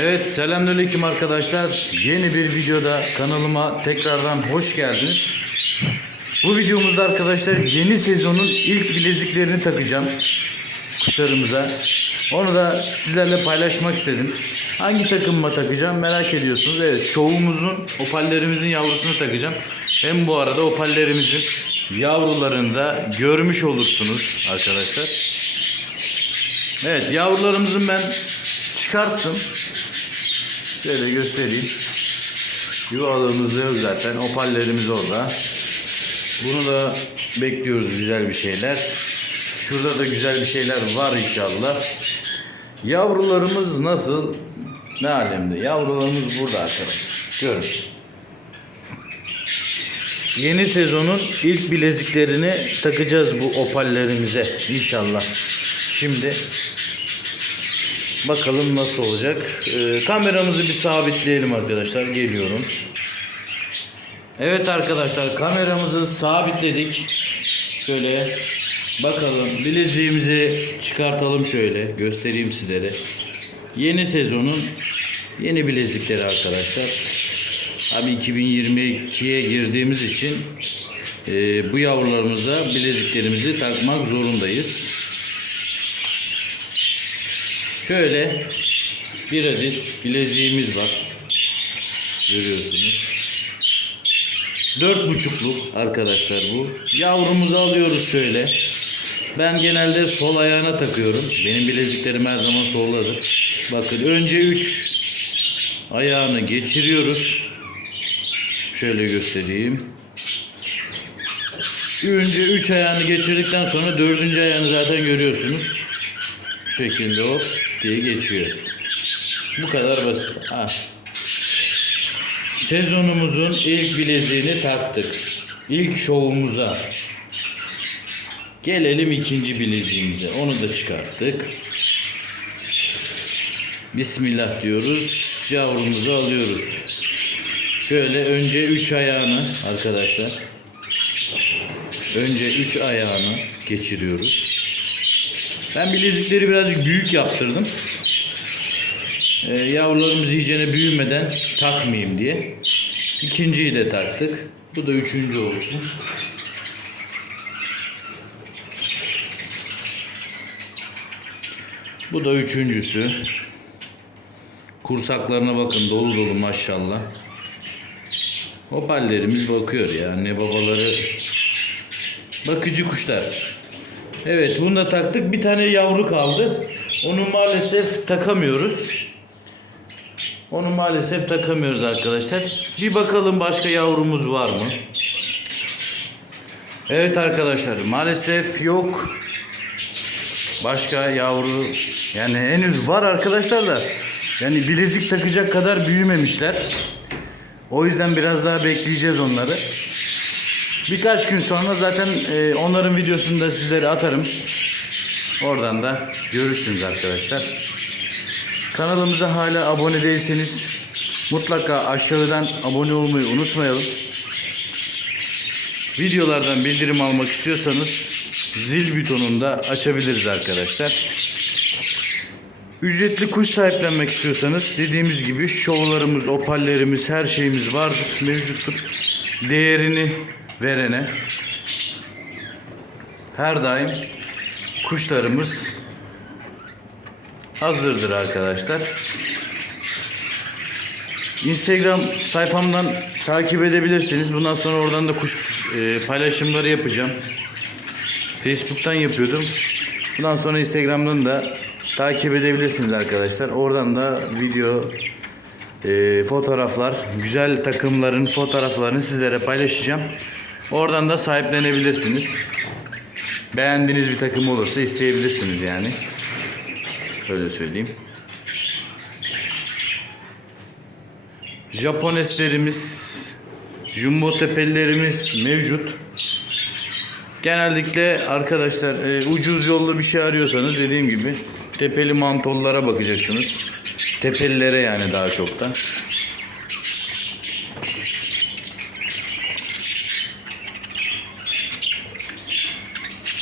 Evet selamünaleyküm arkadaşlar. Yeni bir videoda kanalıma tekrardan hoş geldiniz. Bu videomuzda arkadaşlar yeni sezonun ilk bileziklerini takacağım kuşlarımıza. Onu da sizlerle paylaşmak istedim. Hangi takımıma takacağım merak ediyorsunuz. Evet şovumuzun opallerimizin yavrusunu takacağım. Hem bu arada opallerimizin yavrularını da görmüş olursunuz arkadaşlar. Evet yavrularımızın ben çıkarttım. Şöyle göstereyim. Yuvalığımız zaten. Opallerimiz orada. Bunu da bekliyoruz güzel bir şeyler. Şurada da güzel bir şeyler var inşallah. Yavrularımız nasıl? Ne alemde? Yavrularımız burada arkadaşlar. Görün. Yeni sezonun ilk bileziklerini takacağız bu opallerimize inşallah. Şimdi bakalım nasıl olacak. Ee, kameramızı bir sabitleyelim arkadaşlar. Geliyorum. Evet arkadaşlar kameramızı sabitledik. Şöyle bakalım bileziğimizi çıkartalım şöyle göstereyim sizlere. Yeni sezonun yeni bilezikleri arkadaşlar. Abi 2022'ye girdiğimiz için e, bu yavrularımıza bileziklerimizi takmak zorundayız. Şöyle bir adet bileziğimiz var. Görüyorsunuz. Dört buçukluk arkadaşlar bu. Yavrumuzu alıyoruz şöyle. Ben genelde sol ayağına takıyorum. Benim bileziklerim her zaman soldadır. Bakın önce 3 ayağını geçiriyoruz. Şöyle göstereyim. Önce 3 ayağını geçirdikten sonra dördüncü ayağını zaten görüyorsunuz. Şekilde o diye geçiyor. Bu kadar basit. Ha. Sezonumuzun ilk bileziğini taktık. İlk şovumuza. Gelelim ikinci bileziğimize. Onu da çıkarttık. Bismillah diyoruz. Yavrumuzu alıyoruz. Şöyle önce üç ayağını arkadaşlar. Önce üç ayağını geçiriyoruz. Ben bilezikleri birazcık büyük yaptırdım. Ee, yavrularımız iyicene büyümeden takmayayım diye. İkinciyi de taktık. Bu da üçüncü olsun. Bu da üçüncüsü. Kursaklarına bakın dolu dolu maşallah. Opallerimiz bakıyor ya. Anne babaları bakıcı kuşlar. Evet bunu da taktık. Bir tane yavru kaldı. Onu maalesef takamıyoruz. Onu maalesef takamıyoruz arkadaşlar. Bir bakalım başka yavrumuz var mı? Evet arkadaşlar maalesef yok. Başka yavru yani henüz var arkadaşlar da yani bilezik takacak kadar büyümemişler. O yüzden biraz daha bekleyeceğiz onları. Birkaç gün sonra zaten e, onların videosunu da sizlere atarım. Oradan da görürsünüz arkadaşlar. Kanalımıza hala abone değilseniz mutlaka aşağıdan abone olmayı unutmayalım. Videolardan bildirim almak istiyorsanız zil butonunu da açabiliriz arkadaşlar. Ücretli kuş sahiplenmek istiyorsanız dediğimiz gibi şovlarımız, opallerimiz, her şeyimiz vardır, mevcuttur. Değerini verene her daim kuşlarımız hazırdır arkadaşlar. Instagram sayfamdan takip edebilirsiniz. Bundan sonra oradan da kuş e, paylaşımları yapacağım. Facebook'tan yapıyordum. Bundan sonra Instagram'dan da takip edebilirsiniz arkadaşlar. Oradan da video, e, fotoğraflar, güzel takımların fotoğraflarını sizlere paylaşacağım. Oradan da sahiplenebilirsiniz. Beğendiğiniz bir takım olursa isteyebilirsiniz yani. Öyle söyleyeyim. Japoneslerimiz, jumbo tepelilerimiz mevcut. Genellikle arkadaşlar e, ucuz yollu bir şey arıyorsanız dediğim gibi tepeli mantollara bakacaksınız. Tepelilere yani daha çok da.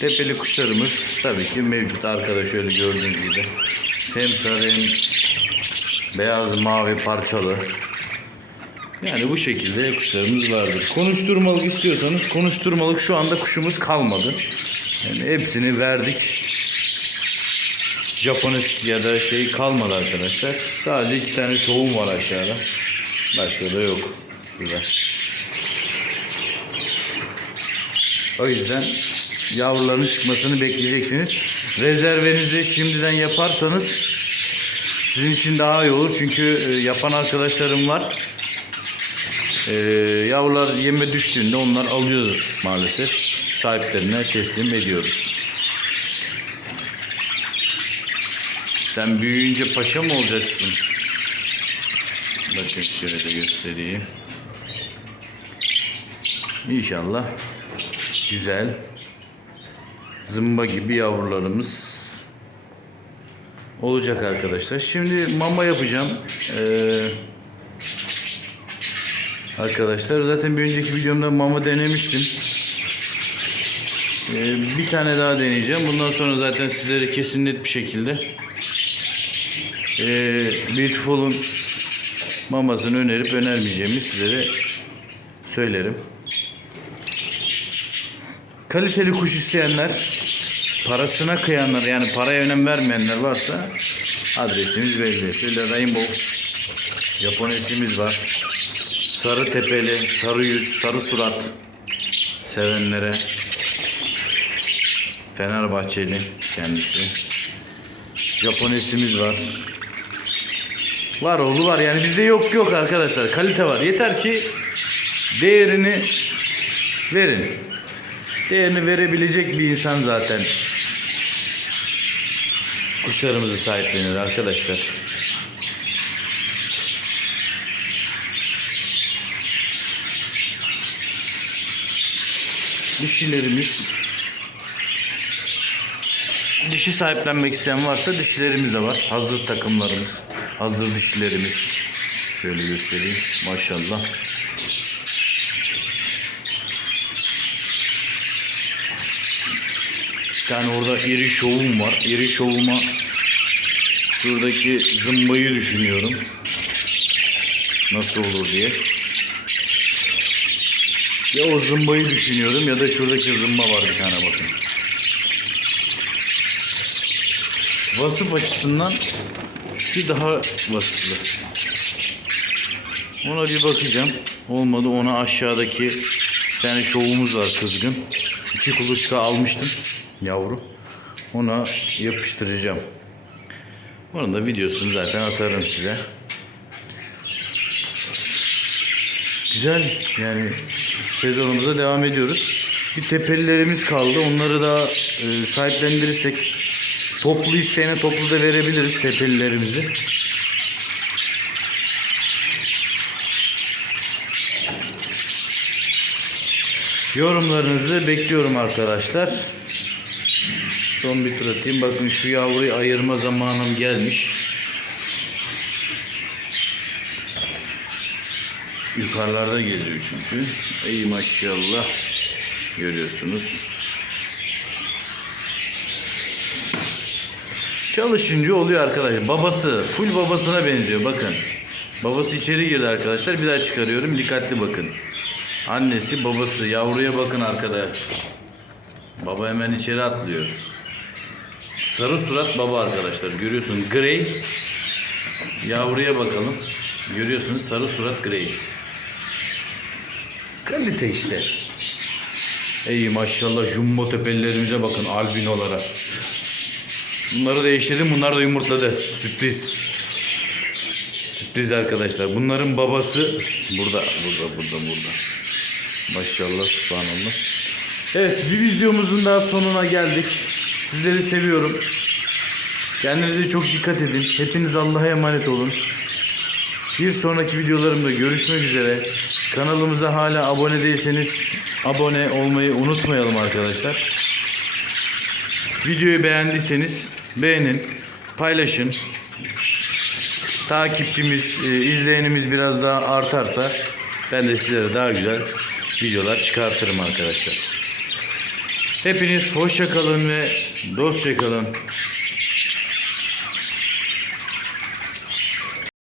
Tepeli kuşlarımız tabii ki mevcut arkada şöyle gördüğünüz gibi. Hem sarı hem Beyaz, mavi, parçalı. Yani bu şekilde kuşlarımız vardır. Konuşturmalık istiyorsanız konuşturmalık şu anda kuşumuz kalmadı. Yani hepsini verdik. Japones ya da şey kalmadı arkadaşlar. Sadece iki tane şovum var aşağıda. Başka da yok. Şurada. O yüzden yavruların çıkmasını bekleyeceksiniz. Rezervenizi şimdiden yaparsanız sizin için daha iyi olur. Çünkü e, yapan arkadaşlarım var. E, yavrular yeme düştüğünde onlar alıyor maalesef. Sahiplerine teslim ediyoruz. Sen büyüyünce paşa mı olacaksın? Bakın şöyle de göstereyim. İnşallah güzel zımba gibi yavrularımız olacak arkadaşlar. Şimdi mama yapacağım. Ee, arkadaşlar zaten bir önceki videomda mama denemiştim. Ee, bir tane daha deneyeceğim. Bundan sonra zaten sizlere kesin net bir şekilde ee, Beautiful'un mamasını önerip önermeyeceğimi sizlere söylerim. Kaliteli kuş isteyenler, parasına kıyanlar yani paraya önem vermeyenler varsa adresimiz belli. Şöyle Rainbow Japonesimiz var. Sarı tepeli, sarı yüz, sarı surat sevenlere Fenerbahçeli kendisi. Japonesimiz var. Var oğlu var yani bizde yok yok arkadaşlar kalite var. Yeter ki değerini verin. Değerini verebilecek bir insan zaten kuşlarımızı sahiplenir arkadaşlar. Dişilerimiz Dişi sahiplenmek isteyen varsa dişilerimiz de var. Hazır takımlarımız. Hazır dişilerimiz. Şöyle göstereyim. Maşallah. Bir tane orada iri şovum var. İri şovuma şuradaki zımbayı düşünüyorum. Nasıl olur diye. Ya o zımbayı düşünüyorum ya da şuradaki zımba var bir tane bakın. Vasıf açısından şu daha vasıflı. Ona bir bakacağım. Olmadı ona aşağıdaki bir tane şovumuz var kızgın. İki kuluçka almıştım yavru. Ona yapıştıracağım. Onun da videosunu zaten atarım size. Güzel yani sezonumuza devam ediyoruz. Bir tepelilerimiz kaldı. Onları da e, sahiplendirirsek toplu isteyene toplu da verebiliriz tepelilerimizi. Yorumlarınızı bekliyorum arkadaşlar. Son bir tur atayım. Bakın şu yavruyu ayırma zamanım gelmiş. Yukarılarda geziyor çünkü. İyi maşallah. Görüyorsunuz. Çalışınca oluyor arkadaşlar. Babası, full babasına benziyor bakın. Babası içeri girdi arkadaşlar. Bir daha çıkarıyorum. Dikkatli bakın. Annesi, babası. Yavruya bakın arkada. Baba hemen içeri atlıyor. Sarı surat baba arkadaşlar. Görüyorsunuz. Grey. Yavruya bakalım. Görüyorsunuz sarı surat grey. Kalite işte. Ey maşallah jumbo tepelilerimize bakın albinolara. Bunları değiştirdim. Bunlar da yumurtladı. Sürpriz. Sürpriz arkadaşlar. Bunların babası burada, burada, burada, burada. Maşallah, subhanallah. Evet, bir videomuzun daha sonuna geldik. Sizleri seviyorum. Kendinize çok dikkat edin. Hepiniz Allah'a emanet olun. Bir sonraki videolarımda görüşmek üzere. Kanalımıza hala abone değilseniz abone olmayı unutmayalım arkadaşlar. Videoyu beğendiyseniz beğenin, paylaşın. Takipçimiz, e, izleyenimiz biraz daha artarsa ben de sizlere daha güzel videolar çıkartırım arkadaşlar. Hepiniz hoşça kalın ve dostça kalın.